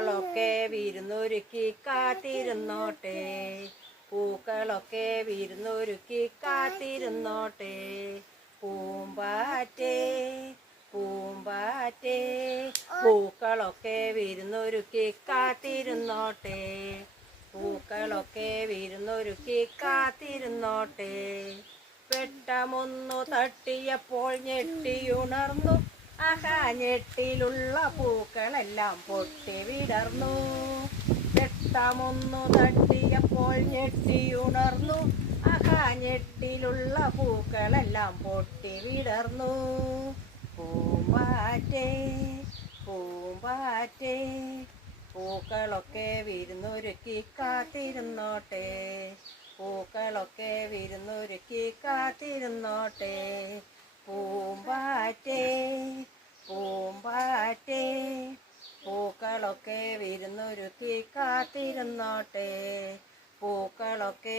പൂക്കളൊക്കെ വിരുന്നൊരുക്കി കാത്തിരുന്നോട്ടെ, പൂക്കളൊക്കെ വിരുന്നൊരുക്കി കാത്തിരുന്നോട്ടെ. പൂമ്പാറ്റേ പൂമ്പാറ്റേ പൂക്കളൊക്കെ വിരുന്നൊരുക്കി കാത്തിരുന്നോട്ടെ, പൂക്കളൊക്കെ വിരുന്നൊരുക്കി കാത്തിരുന്നോട്ടെ. വെട്ടമൊന്നു തട്ടിയപ്പോൾ ഞെട്ടിയുണർന്നു, ആഹാ ഞെട്ടിലുള്ള പൂക്കളെല്ലാം പൊട്ടി വിടർന്നു. വെട്ടമൊന്നു തട്ടിയപ്പോൾ ഞെട്ടിയുണർന്നു, ആഹാ ഞെട്ടിലുള്ള പൂക്കളെല്ലാം പൊട്ടി വിടർന്നു. പൂമ്പാറ്റേ പൂമ്പാറ്റേ പൂക്കളൊക്കെ വിരുന്നൊരുക്കി കാത്തിരുന്നോട്ടെ, പൂക്കളൊക്കെ വിരുന്നൊരുക്കി കാത്തിരുന്നോട്ടെ. പൂമ്പാറ്റേ പൂമ്പാറ്റേ പൂക്കളൊക്കെ വിരുന്നൊരുക്കി കാത്തിരുന്നോട്ടെ, പൂക്കളൊക്കെ